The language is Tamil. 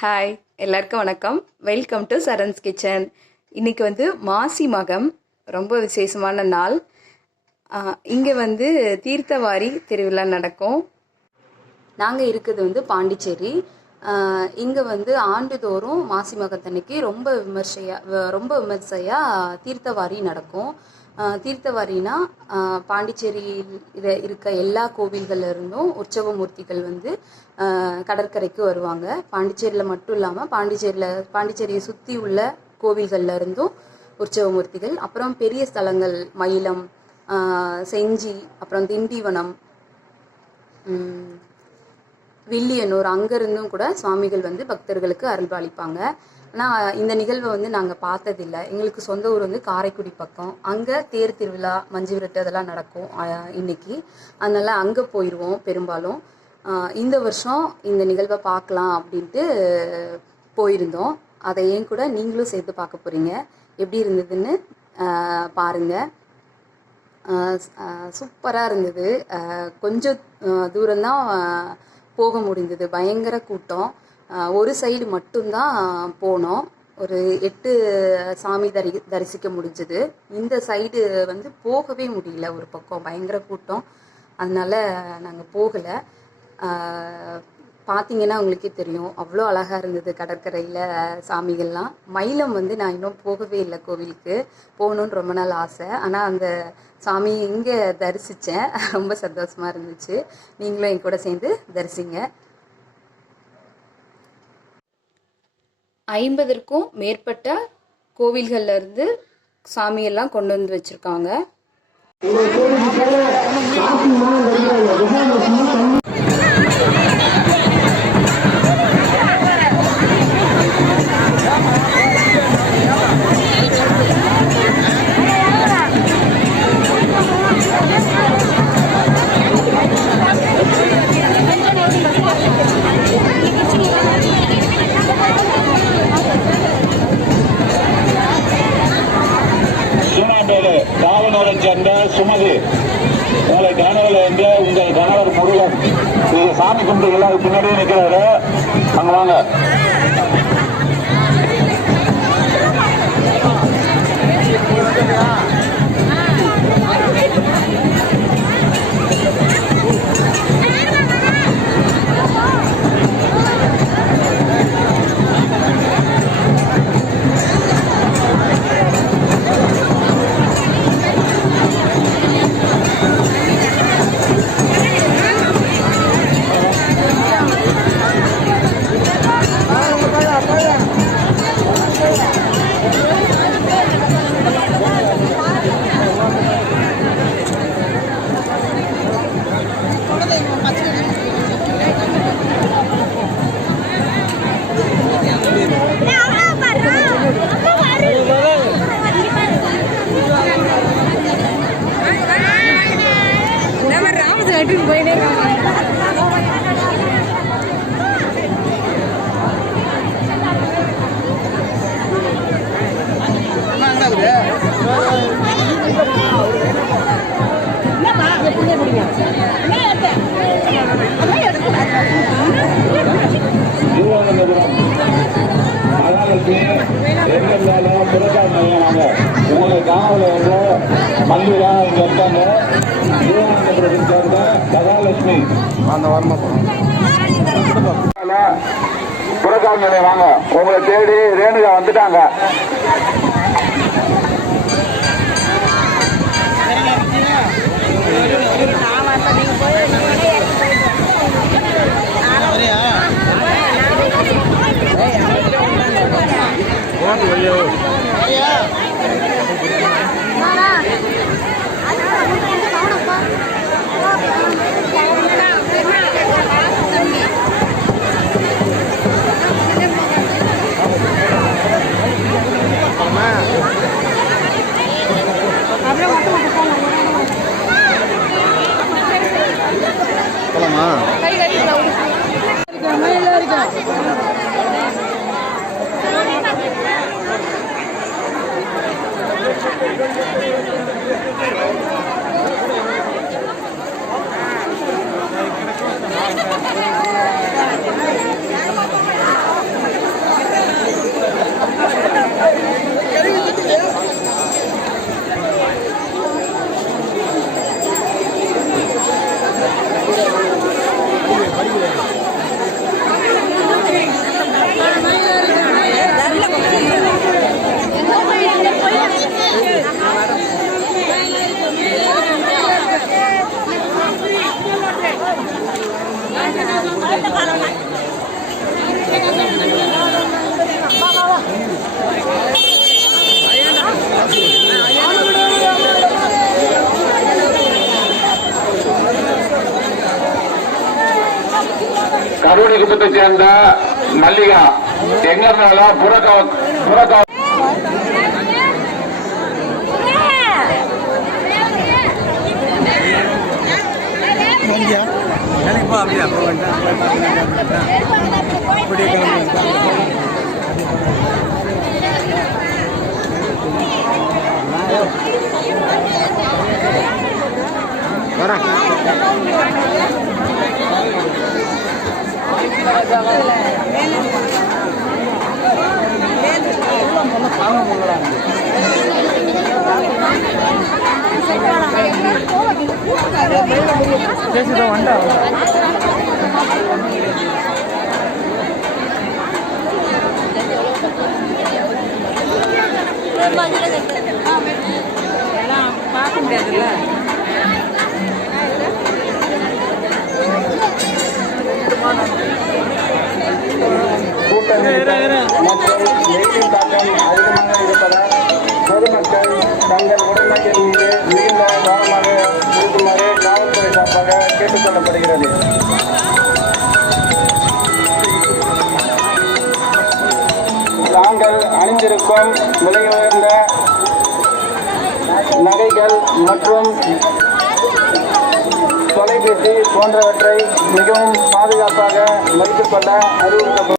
ஹாய், எல்லாருக்கும் வணக்கம். Welcome to Saran's kitchen. இன்றைக்கி மாசி மகம், ரொம்ப விசேஷமான நாள். இங்கே தீர்த்தவாரி திருவிழா நடக்கும். நாங்கள் இருக்கிறது பாண்டிச்சேரி. இங்கே ஆண்டுதோறும் மாசி மகத்தன்னைக்கு ரொம்ப விமர்சையாக தீர்த்தவாரி நடக்கும். தீர்த்தவாரினா பாண்டிச்சேரியில் இருக்க எல்லா கோவில்கள்ல இருந்தும் உற்சவ மூர்த்திகள் கடற்கரைக்கு வருவாங்க. பாண்டிச்சேரியில் மட்டும் இல்லாமல் பாண்டிச்சேரியை சுற்றி உள்ள கோவில்கள்ல இருந்தும் உற்சவ மூர்த்திகள், அப்புறம் பெரிய ஸ்தலங்கள் மயிலம், செஞ்சி, அப்புறம் திண்டிவனம், வில்லியனூர், அங்கேருந்தும் கூட சுவாமிகள் பக்தர்களுக்கு அருள்பாலிப்பாங்க. ஆனால் இந்த நிகழ்வை நாங்கள் பார்த்ததில்லை. எங்களுக்கு சொந்த ஊர் காரைக்குடி பக்கம். அங்கே தேர் திருவிழா, மஞ்சு விரட்டு அதெல்லாம் நடக்கும் இன்னைக்கு. அதனால் அங்கே போயிடுவோம் பெரும்பாலும். இந்த வருஷம் இந்த நிகழ்வை பார்க்கலாம் அப்படின்ட்டு போயிருந்தோம். அதை ஏன் கூட நீங்களும் சேர்த்து பார்க்க போகிறீங்க. எப்படி இருந்ததுன்னு பாருங்கள். சூப்பராக இருந்தது. கொஞ்சம் தூரம்தான் போக முடிந்தது. பயங்கர கூட்டம். ஒரு சைடு மட்டும்தான் போனோம். ஒரு 8 சாமி தரிசிக்க முடிஞ்சது. இந்த சைடு போகவே முடியல. ஒரு பக்கம் பயங்கர கூட்டம். அதனால் நாங்கள் போகலை. பார்த்தீங்கன்னா உங்களுக்கே தெரியும், அவ்வளோ அழகாக இருந்தது கடற்கரையில் சாமிகள்லாம். மயிலம் நான் இன்னும் போகவே இல்லை கோவிலுக்கு. போகணுன்னு ரொம்ப நாள் ஆசை. ஆனால் அந்த சாமி இங்கே தரிசித்தேன். ரொம்ப சந்தோஷமாக இருந்துச்சு. நீங்களும் என் கூட சேர்ந்து தரிசிங்க. 50க்கும் மேற்பட்ட கோவில்கள்லேருந்து சாமியெல்லாம் கொண்டு வச்சுருக்காங்க. சேர்ந்த சுமதி, உங்களை கணவரில் உங்கள் கணவர் முருகன் சாமி கும்பிட்டுகளா பின்னாடியே நிற்கிறாரு. அங்க வாங்க. உங்களை காவல மல்லிகா இங்க இருக்காங்க. சேர்ந்த கதாலட்சுமி அந்த வரமா புறக்கால வாங்க. உங்களை தேடி ரேணுகா வந்துட்டாங்க. மறுபடி குப்பத்தை சேர்ந்த மல்லிகா எங்க இருந்தாலும் புறக்கா பார்க்க முடியாதுல்ல. மற்றும் வெயிலின் தாக்கம் அதிகமாக இருப்பதால் பொதுமக்கள் தங்கள் உடல்நலத்தின் மீது மிகுந்த கவனமாக இருக்குமாறு காவல்துறை சார்பாக கேட்டுக் கொள்ளப்படுகிறது. தாங்கள் அணிந்திருக்கும் விலை உயர்ந்த நகைகள் மற்றும் தொலைபேசி போன்றவற்றை மிகவும் பாதுகாப்பாக வைத்துக் கொள்ள அறிவுறுத்தப்படும்.